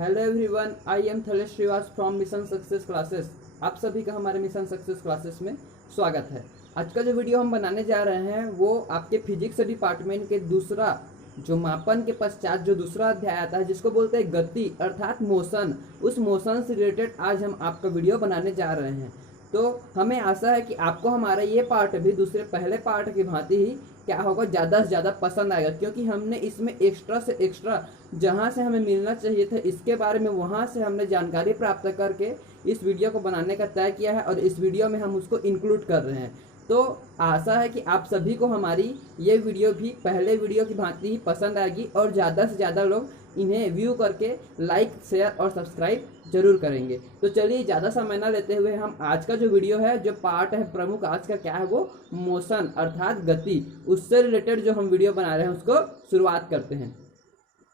Hello everyone, I am Thalesh Shrivas from mission success classes. आप सभी का हमारे मिशन सक्सेस क्लासेस में स्वागत है। आज का जो वीडियो हम बनाने जा रहे हैं वो आपके फिजिक्स डिपार्टमेंट के दूसरा जो मापन के पश्चात जो दूसरा अध्याय आता है जिसको बोलते हैं गति अर्थात मोशन, उस मोशन से रिलेटेड आज हम आपका वीडियो बनाने जा रहे हैं। तो हमें आशा है कि आपको हमारा ये पार्ट भी दूसरे पहले पार्ट की भांति ही क्या होगा, ज़्यादा से ज़्यादा पसंद आएगा, क्योंकि हमने इसमें एक्स्ट्रा से एक्स्ट्रा जहाँ से हमें मिलना चाहिए था इसके बारे में वहाँ से हमने जानकारी प्राप्त करके इस वीडियो को बनाने का तय किया है और इस वीडियो में हम उसको इंक्लूड कर रहे हैं। तो आशा है कि आप सभी को हमारी ये वीडियो भी पहले वीडियो की भांति ही पसंद आएगी और ज़्यादा से ज़्यादा लोग इन्हें व्यू करके लाइक, शेयर और सब्सक्राइब जरूर करेंगे। तो चलिए ज़्यादा समय ना लेते हुए हम आज का जो वीडियो है, जो पार्ट है प्रमुख आज का क्या है वो मोशन अर्थात गति, उससे रिलेटेड जो हम वीडियो बना रहे हैं उसको शुरुआत करते हैं।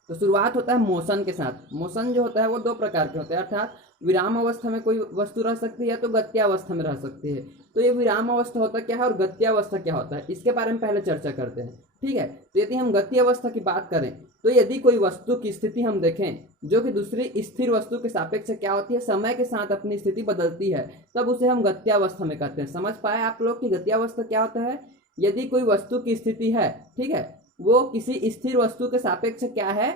तो शुरुआत होता है मोशन के साथ। मोशन जो होता है वो दो प्रकार के होते हैं, अर्थात विराम अवस्था में कोई वस्तु रह सकती है या तो गत्यावस्था में रह सकती है। तो ये विराम अवस्था होता क्या है और गत्यावस्था क्या होता है, इसके बारे में पहले चर्चा करते हैं। ठीक है, तो यदि हम गति अवस्था की बात करें तो यदि कोई वस्तु की स्थिति हम देखें जो कि दूसरी स्थिर वस्तु के सापेक्ष क्या होती है, समय के साथ अपनी स्थिति बदलती है, तब उसे हम गत्यावस्था में कहते हैं। समझ पाए आप लोग कि गत्यावस्था क्या होता है? यदि कोई वस्तु की स्थिति है, ठीक है, वो किसी स्थिर वस्तु के सापेक्ष क्या है,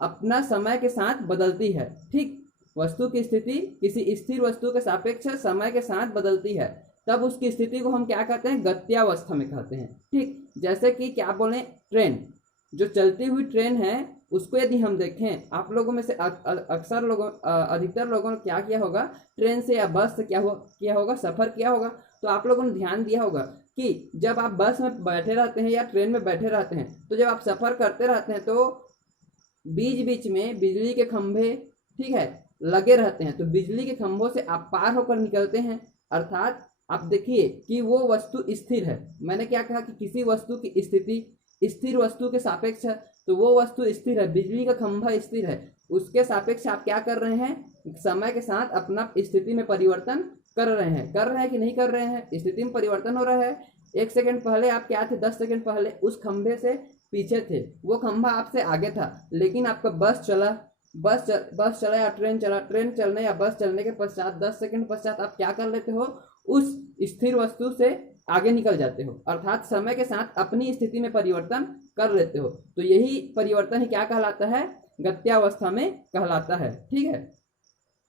अपना समय के साथ बदलती है। ठीक, वस्तु की स्थिति किसी स्थिर वस्तु के सापेक्ष समय के साथ बदलती है, तब उसकी स्थिति को हम क्या कहते हैं, गत्यावस्था में कहते हैं। ठीक, जैसे कि क्या बोलें, ट्रेन, जो चलती हुई ट्रेन है उसको यदि हम देखें, आप लोगों में से अक्सर लोगों अधिकतर लोगों ने क्या किया होगा, ट्रेन से या बस से किया होगा सफर किया होगा। तो आप लोगों ने ध्यान दिया होगा कि जब आप बस में बैठे रहते हैं या ट्रेन में बैठे रहते हैं, तो जब आप सफर करते रहते हैं तो बीच बीच में बिजली के खंभे, ठीक है, लगे रहते हैं। तो बिजली के खंभों से आप पार होकर निकलते हैं, अर्थात आप देखिए कि वो वस्तु स्थिर है। मैंने क्या कहा कि किसी वस्तु की स्थिति स्थिर वस्तु के सापेक्ष है, तो वो वस्तु स्थिर है, बिजली का खंभा स्थिर है, उसके सापेक्ष आप क्या कर रहे हैं, समय के साथ अपना स्थिति में परिवर्तन कर रहे हैं कि नहीं कर रहे हैं, स्थिति में परिवर्तन हो रहा है। 1 सेकंड पहले आप क्या थे, 10 सेकंड पहले उस खंभे से पीछे थे, वो खंभा आपसे आगे था, लेकिन आपका बस चला या ट्रेन चला, ट्रेन चलने या बस चलने के पश्चात 10 सेकंड पश्चात आप क्या कर लेते हो, उस स्थिर वस्तु से आगे निकल जाते हो, अर्थात समय के साथ अपनी स्थिति में परिवर्तन कर लेते हो। तो यही परिवर्तन ही क्या कहलाता है, गत्यावस्था में कहलाता है। ठीक है,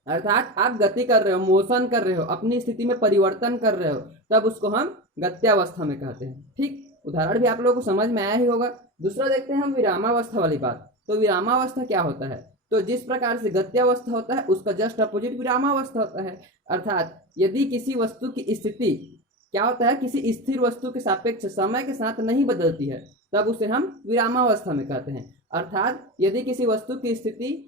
अर्थात आप गति कर रहे हो, मोशन कर रहे हो, अपनी स्थिति में परिवर्तन कर रहे हो, तब उसको हम गत्यावस्था में कहते हैं। ठीक, उदाहरण भी आप लोगों को समझ में आया ही होगा। दूसरा देखते हैं हम विरामावस्था वाली बात। तो विरामावस्था क्या होता है, तो जिस प्रकार से गत्यावस्था होता है उसका जस्ट अपोजिट विरामावस्था होता है। अर्थात यदि किसी वस्तु की स्थिति क्या होता है, किसी स्थिर वस्तु के सापेक्ष समय के साथ नहीं बदलती है, तब उसे हम विरामावस्था में कहते हैं। अर्थात यदि किसी वस्तु की स्थिति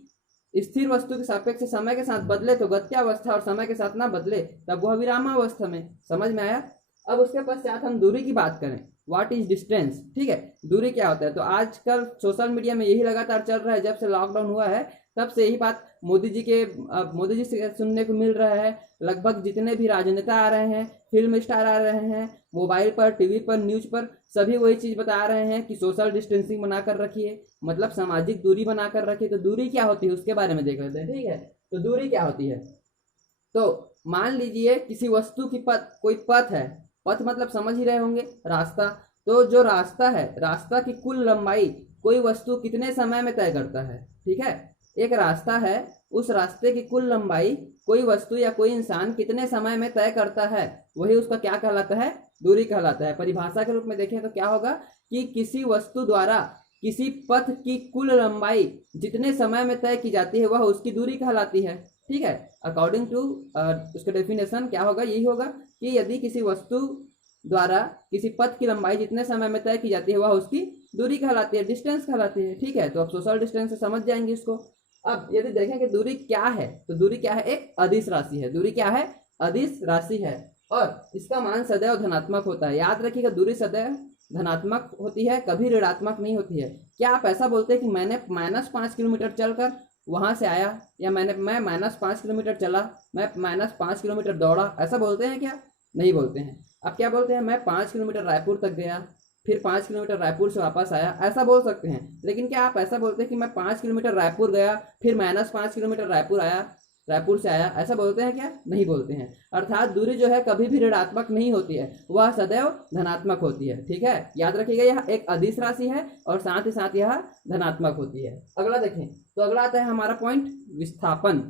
स्थिर वस्तु के सापेक्ष समय के साथ बदले तो गत्यावस्था, और समय के साथ ना बदले तब वह विरामावस्था में। समझ में आया? अब उसके पश्चात हम दूरी की बात करें, व्हाट इज डिस्टेंस। ठीक है, दूरी क्या होता है, तो आजकल सोशल मीडिया में यही लगातार चल रहा है, जब से लॉकडाउन हुआ है तब से यही बात मोदी जी से सुनने को मिल रहा है। लगभग जितने भी राजनेता आ रहे हैं, फिल्म स्टार आ रहे हैं, मोबाइल पर, टीवी पर, न्यूज पर, सभी वही चीज बता रहे हैं कि सोशल डिस्टेंसिंग बनाकर रखिए, मतलब सामाजिक दूरी बनाकर रखिए। तो दूरी क्या होती है उसके बारे में देख लेते हैं। ठीक है, तो दूरी क्या होती है, तो मान लीजिए किसी वस्तु की कोई पथ है, पथ मतलब समझ ही रहे होंगे, रास्ता। तो जो रास्ता है, रास्ता की कुल लंबाई कोई वस्तु कितने समय में तय करता है। ठीक है, एक रास्ता है, उस रास्ते की कुल लंबाई कोई वस्तु या कोई इंसान कितने समय में तय करता है, वही उसका क्या कहलाता है, दूरी कहलाता है। परिभाषा के रूप में देखें तो क्या होगा कि किसी वस्तु द्वारा किसी पथ की कुल लंबाई जितने समय में तय की जाती है वह उसकी दूरी कहलाती है। ठीक है, अकॉर्डिंग टू उसका डेफिनेशन क्या होगा, यही होगा कि यदि किसी वस्तु द्वारा किसी पथ की लंबाई जितने समय में तय की जाती है वह उसकी दूरी कहलाती है, डिस्टेंस कहलाती है। ठीक है, तो आप सोशल डिस्टेंस से समझ जाएंगे इसको। अब यदि देखें कि दूरी क्या है, तो दूरी क्या है, एक अदिश राशि है। दूरी क्या है, अदिश राशि है, और इसका मान सदैव धनात्मक होता है। याद रखिएगा, दूरी सदैव धनात्मक होती है, कभी ऋणात्मक नहीं होती है। क्या आप ऐसा बोलते हैं कि मैंने -5 किलोमीटर चलकर वहां से आया, या मैं -5 किलोमीटर चला, मैं -5 किलोमीटर दौड़ा, ऐसा बोलते हैं क्या? नहीं बोलते हैं। अब क्या बोलते हैं, मैं 5 किलोमीटर रायपुर तक गया, फिर 5 किलोमीटर रायपुर से वापस आया, ऐसा बोल सकते हैं। लेकिन क्या आप ऐसा बोलते हैं कि मैं 5 किलोमीटर रायपुर गया फिर -5 किलोमीटर रायपुर आया, रायपुर से आया, ऐसा बोलते हैं क्या? नहीं बोलते हैं। अर्थात दूरी जो है कभी भी ऋणात्मक नहीं होती है, वह सदैव धनात्मक होती है। ठीक है, याद रखिएगा यह एक अदिश राशि है और साथ ही साथ यह धनात्मक होती है। अगला देखें तो अगला आता है हमारा पॉइंट विस्थापन,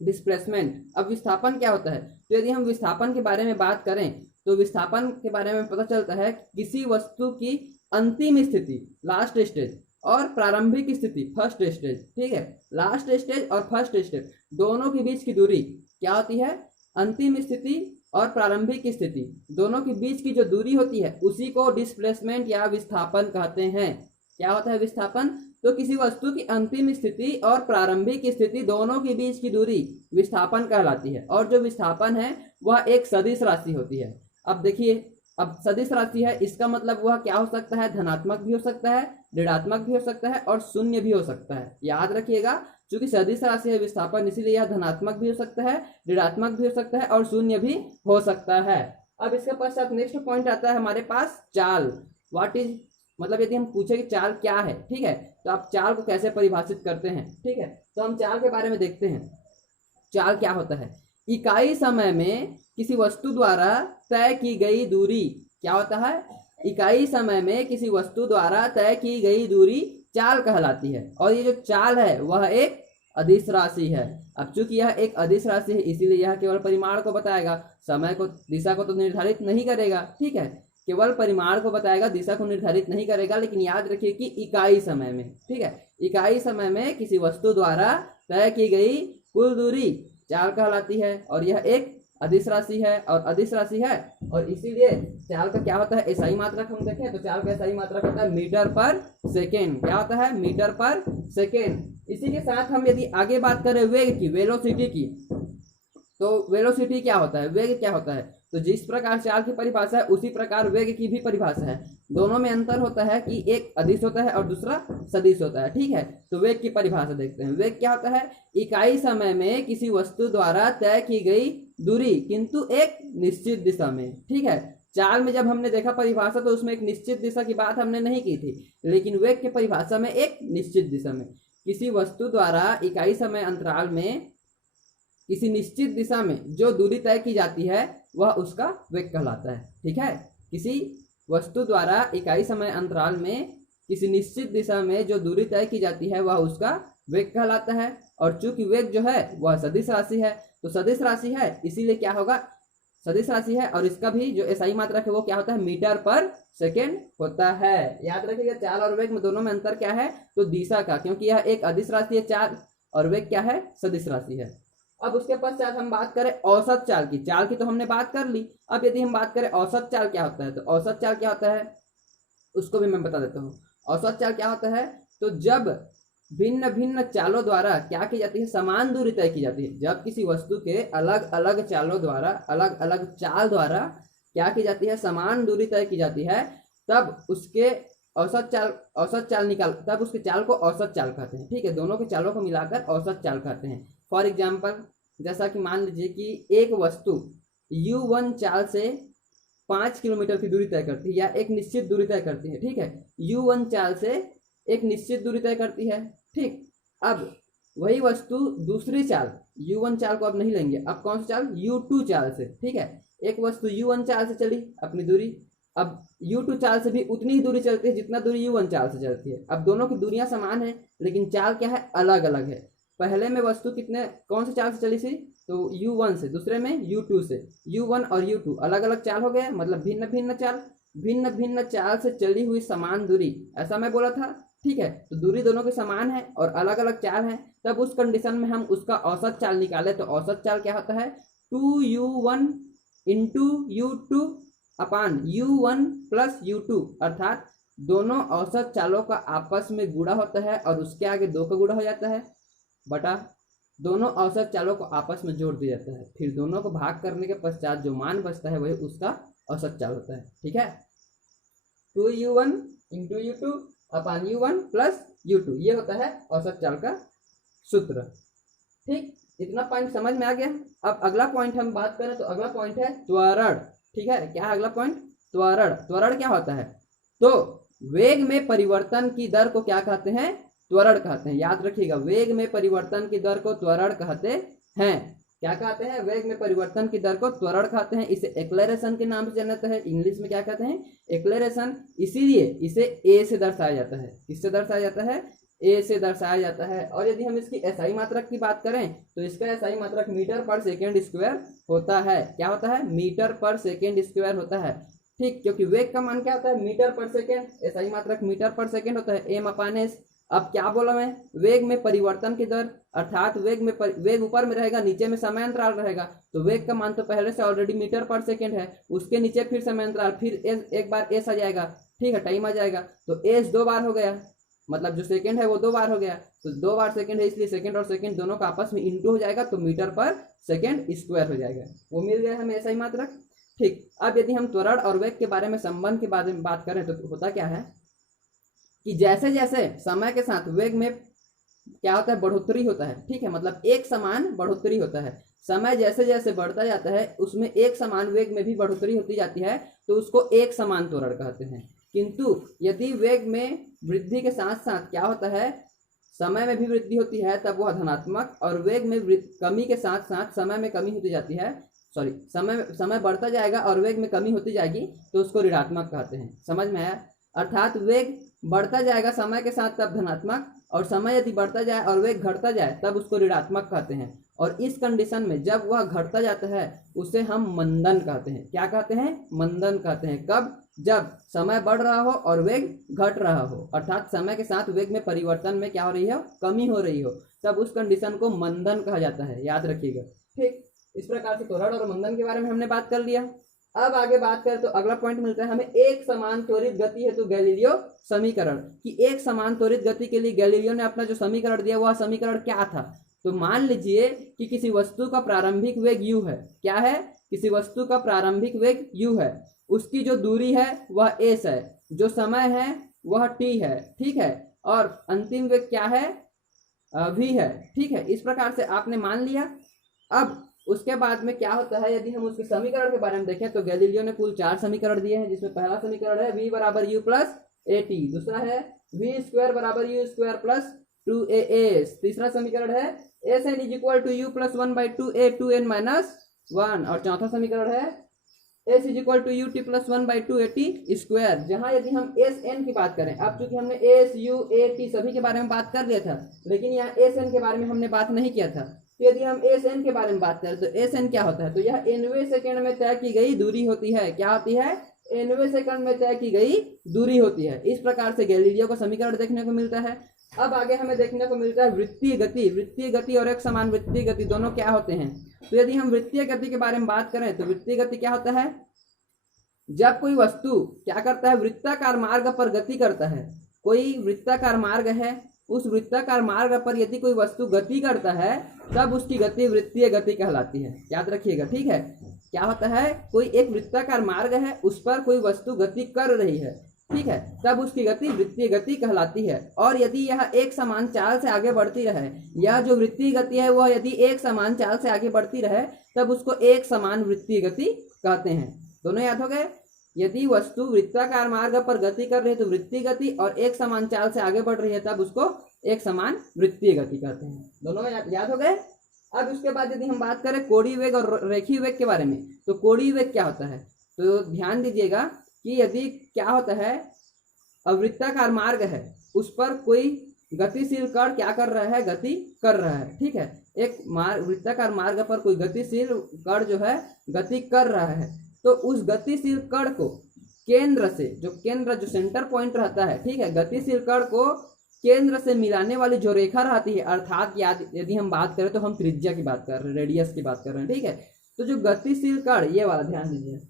डिस्प्लेसमेंट। अब विस्थापन क्या होता है? तो यदि हम विस्थापन के बारे में बात करें तो विस्थापन के बारे में पता चलता है किसी वस्तु की अंतिम स्थिति लास्ट स्टेज और प्रारंभिक स्थिति फर्स्ट स्टेज। ठीक है, लास्ट स्टेज और फर्स्ट स्टेज दोनों के बीच की दूरी क्या होती है? अंतिम स्थिति और प्रारंभिक स्थिति दोनों के बीच की जो दूरी होती है उसी को डिस्प्लेसमेंट या विस्थापन कहते हैं। क्या होता है विस्थापन? तो किसी वस्तु की अंतिम स्थिति और प्रारंभिक स्थिति दोनों के बीच की दूरी विस्थापन कहलाती है। और जो विस्थापन है वह एक सदिश राशि होती है। अब देखिए, अब सदिश राशि है, इसका मतलब वह क्या हो सकता है? धनात्मक भी हो सकता है, ऋणात्मक भी हो सकता है और शून्य भी हो सकता है। याद रखिएगा, चूंकि सदिश राशि है विस्थापन, इसीलिए यह धनात्मक भी हो सकता है, ऋणात्मक भी हो सकता है और शून्य भी हो सकता है। अब इसके पश्चात नेक्स्ट पॉइंट आता है हमारे पास चाल। व्हाट इज, मतलब यदि हम पूछे कि चाल क्या है, ठीक है, तो आप चाल को कैसे परिभाषित करते हैं? ठीक है, तो हम चाल के बारे में देखते हैं। चाल क्या होता है? इकाई समय में किसी वस्तु द्वारा तय की गई दूरी। क्या होता है? इकाई समय में किसी वस्तु द्वारा तय की गई दूरी चाल कहलाती है। और ये जो चाल है वह एक अदिश राशि है। अब चूंकि यह एक अदिश राशि है इसीलिए यह केवल परिमाण को बताएगा, समय को, दिशा को तो निर्धारित नहीं करेगा। ठीक है, केवल परिमाण को बताएगा, दिशा को निर्धारित नहीं करेगा। लेकिन याद रखिए कि इकाई समय में, ठीक है, इकाई समय में किसी वस्तु द्वारा तय की गई कुल दूरी चाल कहलाती है। और यह एक अदिश राशि है और अदिश राशि है और इसीलिए चाल का क्या होता है? एसआई मात्रक हम देखें तो चाल का एसआई मात्रक होता है मीटर पर सेकेंड। क्या होता है? मीटर पर सेकेंड। इसी के साथ हम यदि आगे बात करें वेग की, वेलोसिटी की, तो वेलोसिटी क्या होता है? वेग क्या होता है? तो जिस प्रकार चाल की परिभाषा है उसी प्रकार वेग की भी परिभाषा है। दोनों में अंतर होता है कि एक अदिश होता है और दूसरा सदिश होता है। ठीक है, तो वेग की परिभाषा देखते हैं। वेग क्या होता है? इकाई समय में किसी वस्तु द्वारा तय की गई दूरी किंतु एक निश्चित दिशा में। ठीक है, चाल में जब हमने देखा परिभाषा तो उसमें एक निश्चित दिशा की बात हमने नहीं की थी, लेकिन वेग की परिभाषा में एक निश्चित दिशा में किसी वस्तु द्वारा इकाई समय अंतराल में किसी निश्चित दिशा में जो दूरी तय की जाती है वह उसका वेग कहलाता है। ठीक है, किसी वस्तु द्वारा इकाई समय अंतराल में किसी निश्चित दिशा में जो दूरी तय की जाती है वह उसका वेग कहलाता है। और चूंकि वेग जो है वह सदिश राशि है, तो सदिश राशि है इसीलिए क्या होगा? सदिश राशि है और इसका भी जो एसआई मात्रक है वो क्या होता है? मीटर पर सेकेंड होता है। याद रखिएगा, चाल और वेग में दोनों में अंतर क्या है? तो दिशा का, क्योंकि यह एक अदिश राशि है चाल और वेग क्या है? सदिश राशि है। अब उसके पश्चात हम बात करें औसत चाल की। चाल की तो हमने बात कर ली, अब यदि हम बात करें औसत चाल क्या होता है, तो औसत चाल क्या होता है उसको भी मैं बता देता हूँ। औसत चाल क्या होता है? तो जब भिन्न भिन्न चालों द्वारा क्या की जाती है? समान दूरी तय की जाती है। जब किसी वस्तु के अलग अलग चालों द्वारा, अलग अलग चाल द्वारा क्या की जाती है? समान दूरी तय की जाती है, तब उसके औसत चाल निकाल, तब उसके चाल को औसत चाल कहते हैं। ठीक है, दोनों के चालों को मिलाकर औसत चाल कहते हैं। फॉर एग्जाम्पल, जैसा कि मान लीजिए कि एक वस्तु u1 चाल से 5 किलोमीटर की दूरी तय करती है या एक निश्चित दूरी तय करती है। ठीक है, u1 चाल से एक निश्चित दूरी तय करती है। ठीक, अब वही वस्तु दूसरी चाल, u1 चाल को अब नहीं लेंगे, अब कौन सी चाल? u2 चाल से। ठीक है, एक वस्तु u1 चाल से चली अपनी दूरी, अब u2 चाल से भी उतनी ही दूरी चलती है जितना दूरी u1 चाल से चलती है। अब दोनों की दूरियां समान है लेकिन चाल क्या है? अलग अलग है। पहले में वस्तु कितने, कौन सी चाल से चली थी? तो u1 से, दूसरे में u2 से। u1 और u2 अलग अलग चाल हो गए, मतलब भिन्न भिन्न चाल, भिन्न भिन्न चाल से चली हुई समान दूरी, ऐसा मैं बोला था। ठीक है, तो दूरी दोनों की समान है और अलग अलग चाल है, तब उस कंडीशन में हम उसका औसत चाल निकाले तो औसत चाल क्या होता है? 2u1 इंटू u2 अपान u1 प्लस u2, अर्थात दोनों औसत चालों का आपस में गुणा होता है और उसके आगे 2 का गुणा हो जाता है बटा दोनों औसत चालों को आपस में जोड़ दिया जाता है, फिर दोनों को भाग करने के पश्चात जो मान बचता है वही उसका औसत चाल होता है। ठीक है, 2u1 इंटू u2 अपान u1 प्लस u2, ये होता है औसत चाल का सूत्र। ठीक, इतना पॉइंट समझ में आ गया। अब अगला पॉइंट हम बात करें तो अगला पॉइंट है त्वरण। ठीक है, क्या है अगला पॉइंट? त्वरण। त्वरण क्या होता है? तो वेग में परिवर्तन की दर को क्या कहते हैं? त्वरण कहते हैं। याद रखिएगा, वेग में परिवर्तन की दर को त्वरण कहते हैं। क्या कहते हैं? वेग में परिवर्तन की दर को त्वरण कहते हैं। इसे एक्लेरेशन के नाम से जाना जाता है। इंग्लिश में क्या कहते हैं? एक्लेरेशन। इसीलिए इसे ए से दर्शाया जाता है। किससे दर्शाया जाता है? ए से दर्शाया जाता है। और यदि हम इसकी एसआई मात्रक की बात करें तो इसका एसआई मात्रक मीटर पर सेकेंड स्क्वायर होता है। क्या होता है? मीटर पर सेकेंड स्क्वायर होता है। ठीक, क्योंकि वेग का मान क्या होता है? मीटर पर सेकेंड। एसआई मात्रक मीटर पर सेकेंड होता है, एम अपान एस। अब क्या बोला मैं? वेग में परिवर्तन की दर, अर्थात वेग ऊपर में रहेगा, नीचे में समय अंतराल रहेगा। तो वेग का मान तो पहले से ऑलरेडी मीटर पर सेकेंड है, उसके नीचे फिर समय अंतराल, फिर एक बार एस आ जाएगा। ठीक है, टाइम आ जाएगा। तो एस 2 बार हो गया, मतलब जो सेकंड है वो 2 बार हो गया। तो 2 बार सेकंड है, इसलिए सेकंड और सेकंड दोनों का आपस में इंटू हो जाएगा, तो मीटर पर सेकंड स्क्वायर हो जाएगा। वो मिल गया हमें एसआई मात्रक। ठीक, अब यदि हम त्वरण और वेग के बारे में संबंध के बारे में बात करें तो होता क्या है कि जैसे जैसे समय के साथ वेग में क्या होता है? बढ़ोतरी होता है। ठीक है, मतलब एक समान बढ़ोतरी होता है। समय जैसे जैसे बढ़ता जाता है उसमें एक समान वेग में भी बढ़ोतरी होती जाती है, तो उसको एक समान त्वरण कहते हैं। किंतु यदि वेग में वृद्धि के साथ साथ क्या होता है? समय में भी वृद्धि होती है, तब वह धनात्मक, और वेग में कमी के साथ साथ समय में कमी होती जाती है, सॉरी, समय बढ़ता जाएगा और वेग में कमी होती जाएगी, तो उसको ऋणात्मक कहते हैं। समझ में आया? अर्थात वेग बढ़ता जाएगा समय के साथ तब धनात्मक, और समय यदि बढ़ता जाए और वेग घटता जाए तब उसको ऋणात्मक कहते हैं। और इस कंडीशन में जब वह घटता जाता है उसे हम मंदन कहते हैं। क्या कहते हैं? मंदन कहते हैं। कब? जब समय बढ़ रहा हो और वेग घट रहा हो, अर्थात समय के साथ वेग में परिवर्तन में क्या हो रही है? कमी हो रही हो, तब उस कंडीशन को मंदन कहा जाता है। याद रखिएगा। ठीक, इस प्रकार से त्वरण और मंदन के बारे में हमने बात कर लिया। अब आगे बात करें तो अगला पॉइंट मिलता है हमें एक समान त्वरित गति हेतु गैलीलियो समीकरण। कि एक समान त्वरित गति के लिए गैलीलियो ने अपना जो समीकरण दिया वह समीकरण क्या था? तो मान लीजिए कि किसी वस्तु का प्रारंभिक वेग u है। क्या है? किसी वस्तु का प्रारंभिक वेग u है, उसकी जो दूरी है वह s है, जो समय है वह t है। ठीक है, और अंतिम वेग क्या है? v है। ठीक है, इस प्रकार से आपने मान लिया। अब उसके बाद में क्या होता है? यदि हम उसके समीकरण के बारे में देखें तो गैलीलियो ने कुल 4 समीकरण दिए हैं, जिसमें पहला समीकरण है v बराबर u प्लस ए टी, दूसरा है v स्क्वायर बराबर u स्क्वायर प्लस 2as, तीसरा समीकरण है S N is equal to U plus 1/2a 2n minus 1, और चौथा समीकरण है S is equal to U T plus 1/2at square. जहां यदि हम एस एन की बात करें, अब चूंकि हमने एस यू ए टी सभी के बारे में बात कर लिया था, लेकिन यहाँ एस एन के बारे में हमने बात नहीं किया था। तो यदि हम एस एन के बारे में बात करें तो एस एन क्या होता है? तो यह nवें सेकंड में तय की गई दूरी होती है। क्या होती है? nवें सेकंड में तय की गई दूरी होती है। इस प्रकार से गैलीलियो का समीकरण देखने को मिलता है। अब आगे हमें देखने को मिलता है वृत्तीय गति। वृत्तीय गति और एक समान वृत्तीय गति दोनों क्या होते हैं? तो यदि हम वृत्तीय गति के बारे में बात करें तो वृत्तीय गति क्या होता है? जब कोई वस्तु क्या करता है? वृत्ताकार मार्ग पर गति करता है। कोई वृत्ताकार मार्ग है, उस वृत्ताकार मार्ग पर यदि कोई वस्तु गति करता है तब उसकी गति वृत्तीय गति कहलाती है। याद रखिएगा। ठीक है, क्या होता है? कोई एक वृत्ताकार मार्ग है, उस पर कोई वस्तु गति कर रही है, ठीक है, तब उसकी गति वृत्तीय गति कहलाती है। और यदि यह एक समान चाल से आगे बढ़ती रहे, यह जो वृत्तीय गति है वह यदि एक समान चाल से आगे बढ़ती रहे तब उसको एक समान वृत्तीय गति कहते हैं। दोनों याद हो गए? यदि वस्तु वृत्ताकार मार्ग पर गति कर रही है तो वृत्तीय गति, और एक समान चाल से आगे बढ़ रही है तब उसको एक समान वृत्तीय गति कहते हैं। दोनों याद हो गए? अब उसके बाद यदि हम बात करें कोणीय वेग और रेखीय वेग के बारे में, तो कोणीय वेग क्या होता है? तो ध्यान दीजिएगा कि यदि क्या होता है, अवृत्ताकार मार्ग है, उस पर कोई गतिशील कण क्या कर रहा है? गति कर रहा है। ठीक है, एक वृत्ताकार मार्ग पर कोई गतिशील कण जो है गति कर रहा है, तो उस गतिशील कण को केंद्र से, जो सेंटर पॉइंट रहता है, ठीक है, गतिशील कण को केंद्र से मिलाने वाली जो रेखा रहती है, अर्थात यदि हम बात करें तो हम त्रिज्या की बात कर रहे हैं, रेडियस की बात कर रहे हैं। ठीक है, तो जो गतिशील कण, ये वाला ध्यान दीजिए,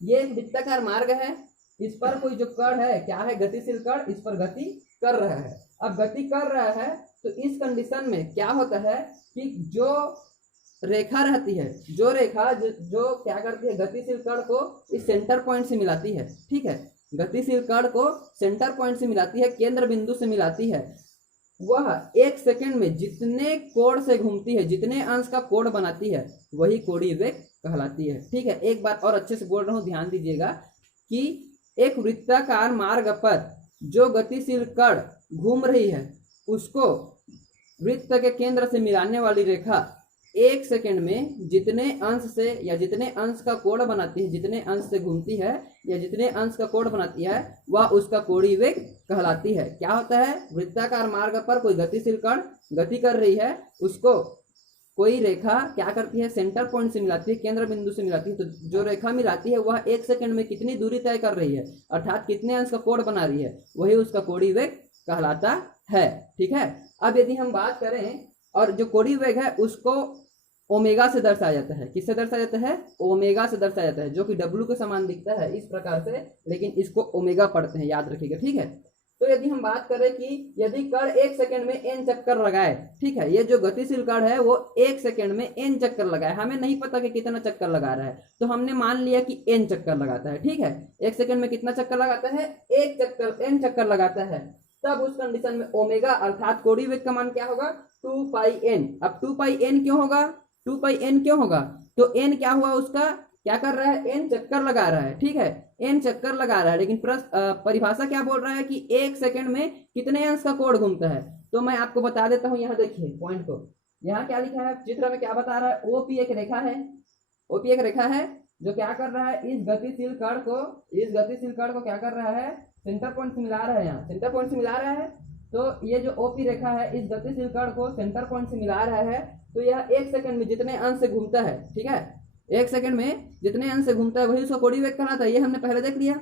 ये एक वृत्ताकार मार्ग है, इस पर कोई जो कण है, क्या है? गतिशील कण, इस पर गति कर रहा है। अब गति कर रहा है तो इस कंडीशन में क्या होता है कि जो रेखा रहती है, जो रेखा जो क्या करती है? गतिशील कण को इस सेंटर पॉइंट से मिलाती है। ठीक है, गतिशील कण को सेंटर पॉइंट से मिलाती है, केंद्र बिंदु से मिलाती है। वह एक सेकंड में जितने कोण से घूमती है, जितने अंश का कोण बनाती है, वही कोणीय वेग कहलाती है। ठीक है, एक बात और अच्छे से बोल रहा हूँ, ध्यान दीजिएगा कि एक वृत्ताकार मार्ग पर जो गतिशील कण घूम रही है उसको वृत्त के केंद्र से मिलाने वाली रेखा 1 सेकंड में जितने अंश से या जितने अंश का कोण बनाती है, जितने अंश से घूमती है या जितने अंश का कोण बनाती है वह उसका कोणीय वेग कहलाती है। क्या होता है? वृत्ताकार मार्ग पर कोई गतिशील कण गति कर रही है, उसको कोई रेखा क्या करती है? सेंटर पॉइंट से मिलाती है, केंद्र बिंदु से मिलाती है। तो जो रेखा मिलाती है वह 1 सेकंड में कितनी दूरी तय कर रही है, अर्थात कितने अंश का कोण बना रही है, वही उसका कोणीय वेग कहलाता है। ठीक है। अब यदि हम बात करें, और जो कोणीय वेग है उसको ओमेगा से दर्शाया जाता है। किससे दर्शाया जाता है? ओमेगा से दर्शाया जाता है, जो कि डब्ल्यू के समान दिखता है इस प्रकार से, लेकिन इसको ओमेगा पढ़ते हैं, याद रखिएगा। ठीक है। तो यदि हम बात करें कि यदि कण 1 सेकंड में n चक्कर लगाए, ठीक है, ये जो गतिशील कण है वो 1 सेकंड में n चक्कर लगाए, हमें नहीं पता कि कितना चक्कर लगा रहा है, तो हमने मान लिया कि n चक्कर लगाता है। ठीक है। 1 सेकंड में कितना चक्कर लगाता है? 1 चक्कर, n चक्कर लगाता है। तब उस कंडीशन में ओमेगा अर्थात कोणीय वेग का मान क्या होगा? 2 पाई n। अब 2 पाई n क्यों होगा? 2 पाई n क्यों होगा? तो n क्या हुआ? उसका क्या कर रहा है? n चक्कर लगा रहा है। ठीक है, n चक्कर लगा रहा है, लेकिन परिभाषा क्या बोल रहा है कि 1 सेकंड में कितने अंश का कोण घूमता है। तो मैं आपको बता देता हूं, यहाँ देखिए पॉइंट को, यहाँ क्या लिखा है चित्र में, क्या बता रहा है? ओपी एक रेखा है, ओपी एक रेखा है जो क्या कर रहा है? इस गतिशील कण को क्या कर रहा है? सेंटर पॉइंट से मिला रहा है, यहाँ सेंटर पॉइंट से मिला रहा है। तो ये जो ओपी रेखा है इस गतिशील कण को सेंटर पॉइंट से मिला रहा है। तो यह 1 सेकंड में जितने अंश से घूमता है, ठीक है, 1 सेकंड में जितने अंश से घूमता है वही उसका कोणीय वेग कहलाता है। ये हमने पहले देख लिया।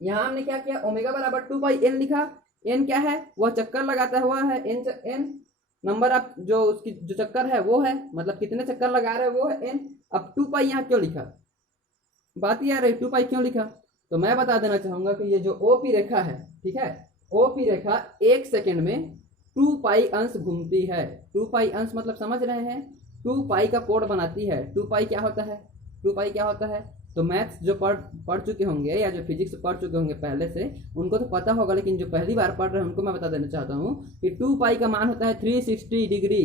यहाँ हमने क्या किया? ओमेगा बराबर 2 पाई n लिखा। n क्या है? वह चक्कर लगाता हुआ है, n नंबर ऑफ जो उसकी जो चक्कर है वो है, मतलब कितने चक्कर लगा रहे हैं वो है n। अब 2 पाई यहाँ क्यों लिखा? बात ये आ रही 2 पाई क्यों लिखा? तो मैं बता देना चाहूंगा कि ये जो ओपी रेखा है, ठीक है, ओपी रेखा 1 सेकंड में 2 पाई अंश घूमती है। 2 पाई अंश मतलब समझ रहे हैं? 2 पाई का कोण बनाती है। 2 पाई क्या होता है? 2 पाई क्या होता है? तो मैथ्स जो पढ़ चुके होंगे या जो फिजिक्स पढ़ चुके होंगे पहले से, उनको तो पता होगा, लेकिन जो पहली बार पढ़ रहे हैं उनको मैं बता देना चाहता हूँ कि 2 पाई का मान होता है 360 डिग्री।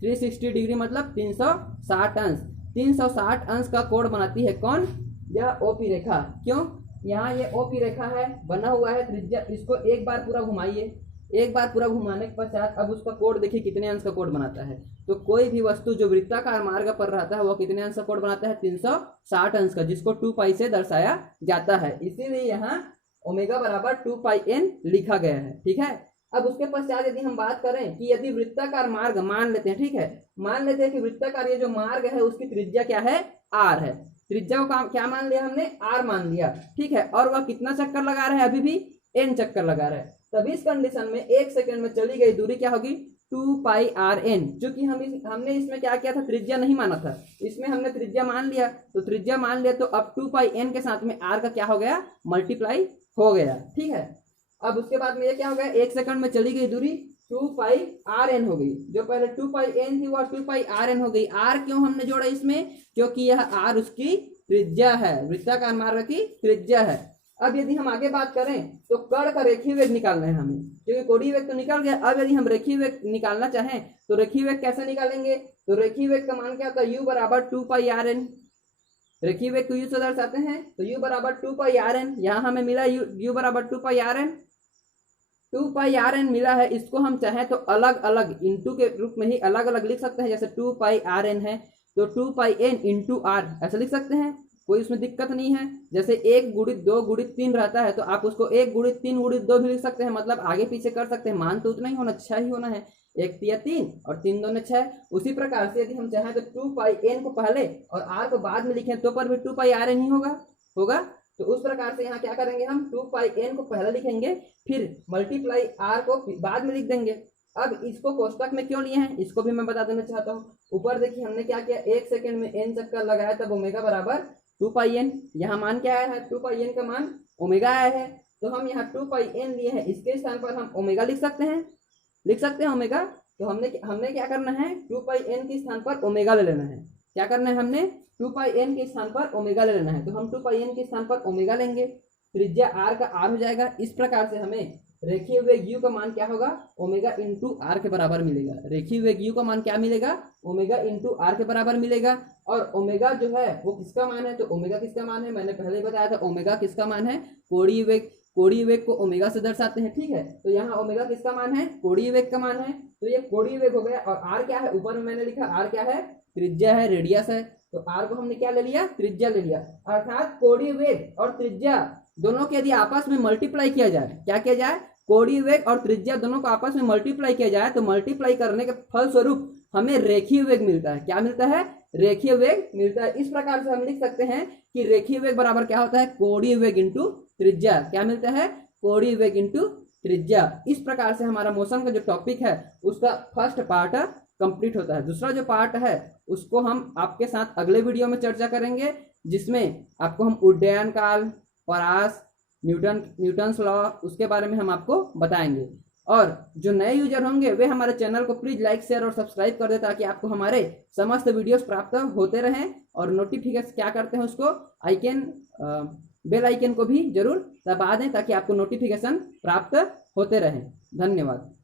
360 डिग्री मतलब 360 अंश। 360 अंश का कोण बनाती है कौन? यह ओपी रेखा। क्यों? यहाँ ये ओपी रेखा है, बना हुआ है त्रिज्या, इसको एक बार पूरा घुमाइए। एक बार पूरा घुमाने के पश्चात अब उसका कोण देखिए कितने अंश का कोण बनाता है। तो कोई भी वस्तु जो वृत्ताकार मार्ग पर रहता है वो कितने अंश का कोण बनाता है? 360 अंश का, जिसको 2 पाई से दर्शाया जाता है। इसीलिए यहाँ ओमेगा बराबर 2 पाई n लिखा गया है। ठीक है। अब उसके पश्चात यदि हम बात करें कि यदि वृत्ताकार मार्ग मान लेते हैं, ठीक है, मान लेते हैं कि वृत्ताकार ये जो मार्ग है उसकी त्रिज्या क्या है? r है। त्रिज्या को क्या मान लिया हमने? r मान लिया। ठीक है। और वह कितना चक्कर लगा रहा है? अभी भी n चक्कर लगा रहा है। तब इस कंडीशन में 1 सेकंड में चली गई दूरी क्या होगी? 2 पाई आर एन। चूंकि हमने इसमें क्या किया था? त्रिज्या नहीं माना था, इसमें हमने त्रिज्या मान लिया। तो त्रिज्या मान लिया तो अब 2 पाई एन के साथ में आर का क्या हो गया? मल्टीप्लाई हो गया। ठीक है। अब उसके बाद में ये क्या हो गया? 1 सेकंड में चली गई दूरी 2 पाई आर एन हो गई। जो पहले 2 पाई एन थी वह 2 पाई आर एन हो गई। आर क्यों हमने जोड़ा इसमें? क्योंकि यह आर उसकी त्रिज्या है, वृत्ताकार मार्ग की त्रिज्या है। अब यदि हम आगे बात करें तो कण का रेखीय वेग निकालना है हमें, क्योंकि कोणीय वेग तो निकल गया। अब यदि हम रेखीय वेग निकालना चाहें तो रेखीय वेग कैसे निकालेंगे? तो रेखीय वेग का मान क्या होता है? u बराबर 2 पाई आर एन। रेखीय वेग को u से दर्शाते हैं, तो u बराबर 2 पाई आर एन। यहाँ हमें मिला u बराबर 2 pi R N. 2 pi R N मिला है। इसको हम चाहें तो अलग अलग इंटू के रूप में ही अलग अलग लिख सकते हैं। जैसे 2 पाई आर एन है तो 2 पाई एन इंटू आर ऐसा लिख सकते हैं, कोई उसमें दिक्कत नहीं है। जैसे 1 गुणित 2 गुणित 3 रहता है तो आप उसको 1 गुणित 3 गुणित 2 भी लिख सकते हैं, मतलब आगे पीछे कर सकते हैं। मान तो उतना ही होना, 6 ही होना है। 1 तिया 3 और 3 दूने 6। उसी प्रकार से यदि हम चाहें तो 2 पाई एन को पहले और आर को बाद में लिखें तो पर भी 2 पाई आर एन ही होगा। तो उस प्रकार से यहाँ क्या करेंगे? हम 2 पाई एन को पहले लिखेंगे, फिर मल्टीप्लाई आर को बाद में लिख देंगे। अब इसको कोष्टक में क्यों लिए हैं इसको भी मैं बता देना चाहता हूँ। ऊपर देखिए हमने क्या किया? 1 सेकंड में n चक्कर लगाया, तब ओमेगा बराबर 2 पाई एन। यहाँ मान क्या आया है? 2 पाई एन का मान ओमेगा आया है। तो हम यहाँ 2 पाई एन लिए हैं, इसके स्थान पर हम ओमेगा लिख सकते हैं ओमेगा। तो हमने क्या करना है? 2 पाई एन के स्थान पर ओमेगा ले लेना है। क्या करना है? हमने 2 पाई एन के स्थान पर ओमेगा ले लेना है। तो हम 2 पाई एन के स्थान पर ओमेगा लेंगे, त्रिज्या आर का आर हो जाएगा। इस प्रकार से हमें रेखीय वेग u का मान क्या होगा? ओमेगा इंटू आर के बराबर मिलेगा। रेखीय वेग u का मान क्या मिलेगा? ओमेगा इंटू आर के बराबर मिलेगा। और ओमेगा जो है वो किसका मान है, तो ओमेगा किसका मान है, मैंने पहले बताया था ओमेगा किसका मान है, कोणीय वेग। कोणीय वेग को ओमेगा से दर्शाते हैं, ठीक है। तो यहाँ ओमेगा किसका मान है, कोणीय वेग का मान है, तो ये कोणीय वेग हो गया। और आर क्या है, ऊपर में मैंने लिखा आर क्या है, त्रिज्या है, रेडियस है। तो आर को हमने क्या ले लिया, त्रिज्या ले लिया। अर्थात कोणीय वेग और त्रिज्या दोनों के यदि आपस में मल्टीप्लाई किया जाए, क्या किया जाए, कोणीय वेग और त्रिज्या दोनों को आपस में मल्टीप्लाई किया जाए, तो मल्टीप्लाई करने के फलस्वरूप हमें रेखीय वेग मिलता है। क्या मिलता है, रेखीय वेग मिलता है। इस प्रकार से हम लिख सकते हैं कि रेखीय वेग बराबर क्या होता है, कोणीय वेग इंटू त्रिज्या। क्या मिलता है, कोणीय वेग इंटू त्रिज्या। इस प्रकार से हमारा मोशन का जो टॉपिक है उसका फर्स्ट पार्ट कंप्लीट होता है। दूसरा जो पार्ट है उसको हम आपके साथ अगले वीडियो में चर्चा करेंगे, जिसमें आपको हम उड्डयन काल, परास, न्यूटन्स लॉ, उसके बारे में हम आपको बताएंगे। और जो नए यूजर होंगे वे हमारे चैनल को प्लीज लाइक, शेयर और सब्सक्राइब कर दे, ताकि आपको हमारे समस्त वीडियोस प्राप्त होते रहें। और नोटिफिकेशन क्या करते हैं, उसको आइकन, बेल आइकन को भी जरूर दबा दें, ताकि आपको नोटिफिकेशन प्राप्त होते रहें। धन्यवाद।